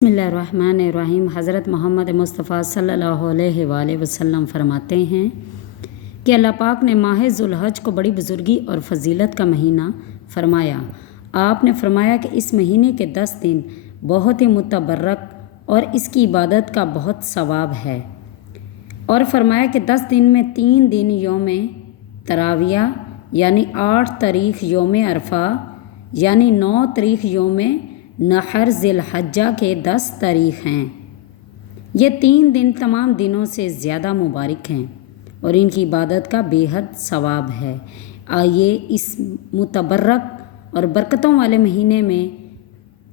बिस्मिल्लाहिर्रहमानिर्रहीम। हज़रत मोहम्मद मुस्तफ़ा सल्लल्लाहु अलैहि वआलिहि वसल्लम फरमाते हैं कि अल्लाह पाक ने माह ज़ुल्हज को बड़ी बुज़ुर्गी और फ़जीलत का महीना फ़रमाया। आपने फ़रमाया कि इस महीने के 10 दिन बहुत ही मुतबर्रक और इसकी इबादत का बहुत सवाब है। और फ़रमाया कि 10 दिन में 3 दिन यौम तराविया यानी 8 तारीख़ यौम अरफा यानी 9 तारीख़ यौम नहर ज़िलहज्जा के 10 तारीख़ हैं। ये 3 दिन तमाम दिनों से ज़्यादा मुबारक हैं और इनकी इबादत का बेहद सवाब है। आइए इस मुतबर्रक और बरकतों वाले महीने में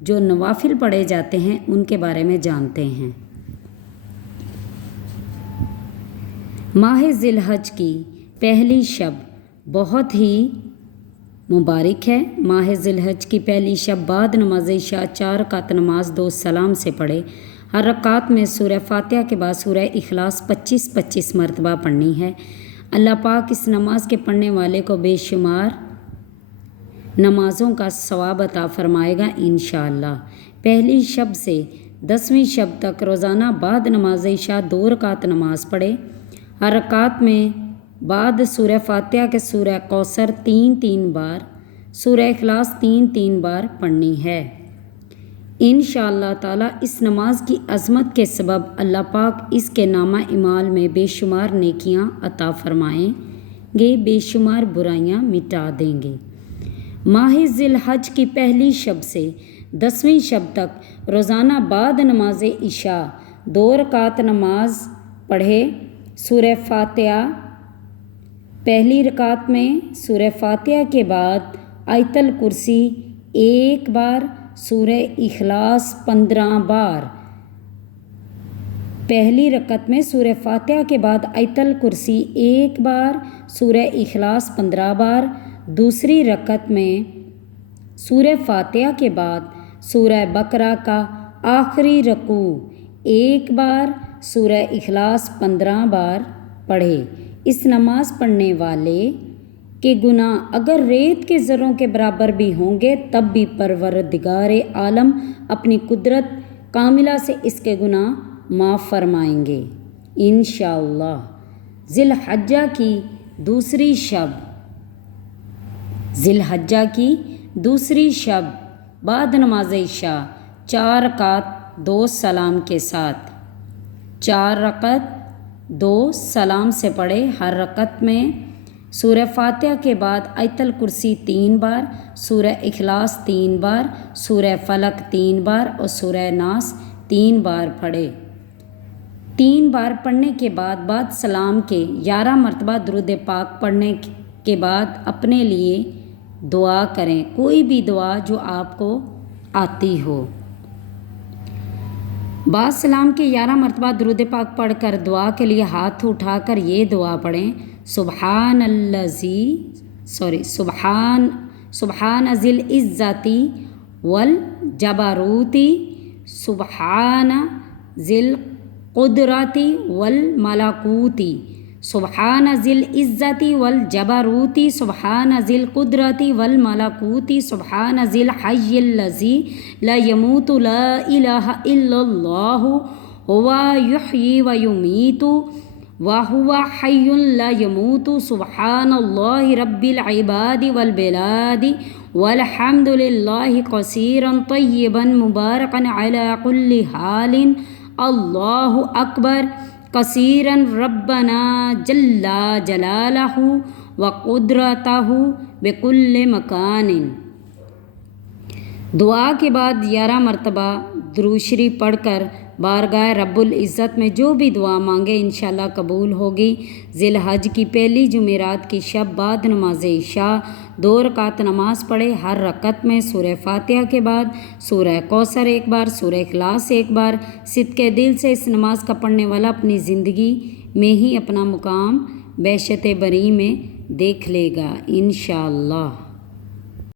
जो नवाफिल पढ़े जाते हैं उनके बारे में जानते हैं। माह ज़िलहज की पहली शब बहुत ही मुबारक है। माह ज़िलहज की पहली शब बाद नमाज इशा 4 रकात नमाज 2 सलाम से पढ़े। हर रकात में सूरह फातिहा के बाद सूरह इखलास 25-25 मरतबा पढ़नी है। अल्लाह पाक इस नमाज के पढ़ने वाले को बेशुमार नमाज़ों का सवाब अता फ़रमाएगा इंशाअल्लाह। पहली शब से 10वीं शब तक रोज़ाना बाद नमाज इशा 2 रकात नमाज पढ़े। हर रकात में बाद सूरह फातिहा के सूरह कौसर 3-3 बार, सूरह इखलास 3-3 बार पढ़नी है। इंशाअल्लाह ताला इस नमाज की अज़मत के सबब अल्लाह पाक इसके नामा इमाल में बेशुमार नेकियां अता फ़रमाएंगे, बेशुमार बुराइयां मिटा देंगे। माह ज़िलहज की पहली शब से 10वीं शब तक रोज़ाना बाद नमाज इशा 2 रकात नमाज पढ़े। सूरह फातिहा पहली रकात में सूरह फातिहा के बाद आयतल कुर्सी 1 बार, सूरह इखलास 15 बार। पहली रकत में सूरह फातिहा के बाद आयतल कुर्सी 1 बार, सूरह इखलास 15 बार। दूसरी रकत में सूरह फातिहा के बाद सूरह बकरा का आखिरी रकू 1 बार, सूरह इखलास 15 बार पढ़े। इस नमाज पढ़ने वाले के गुनाह अगर रेत के ज़र्रों के बराबर भी होंगे तब भी परवरदिगार आलम अपनी कुदरत कामिला से इसके गुनाह माफ़ फरमाएंगे इंशाअल्लाह। ज़िलहज्जा की दूसरी शब, ज़िलहज्जा की दूसरी शब बाद नमाज इशा 4 रकात 2 सलाम के साथ 4 रकात 2 सलाम से पढ़े। हर रकत में सूरह फातिहा के बाद आयतल कुर्सी 3 बार, सूरह इखलास 3 बार, सूरह फलक 3 बार और सूरह नास 3 बार पढ़े। 3 बार पढ़ने के बाद सलाम के 11 मरतबा दुरूद पाक पढ़ने के बाद अपने लिए दुआ करें, कोई भी दुआ जो आपको आती हो। बाद सलाम के 11 मरतबा दुरूद पाक पढ़कर दुआ के लिए हाथ उठाकर ये दुआ पढ़ें, सुबहान ज़िल इज़्ज़ती वल जबरूती, सुबहान ज़िल कुदरती वल मलकूती, सुबहान ज़िल इज़्ज़ती वल जबरूती, सुबहान ज़िल कुदरती वल मलकूती, सुबहान ज़िल हय्यिल लज़ी ला यमूतु ला इलाहा इल्लल्लाहु हुवा युह्यी व युमीतु व हुवा हय्युन ला यमूतु, सुबहानल्लाहि रब्बिल इबादी वल बिलादी वल्हम्दुलिल्लाहि कसीरन तय्यिबन मुबारकन अला कुल्ली हालिन, अल्लाहु अकबर कसीरन रब्बना जल्ला जलालहु व कुदरतहु बेकुल्ले मकानिन। दुआ के बाद 11 मरतबा दुरूद शरीफ पढ़कर बारगाह रब्बुल इज़्ज़त में जो भी दुआ मांगे इंशाअल्लाह कबूल होगी। ज़िलहज की पहली जुमेरात की शब बाद नमाज इशा 2 रकात नमाज पढ़े। हर रकत में सूरह फातिहा के बाद सूरह कौसर 1 बार, सूरह इखलास 1 बार। सिद्क़े दिल से इस नमाज का पढ़ने वाला अपनी ज़िंदगी में ही अपना मुकाम बहशत बरी में देख लेगा इंशाअल्लाह।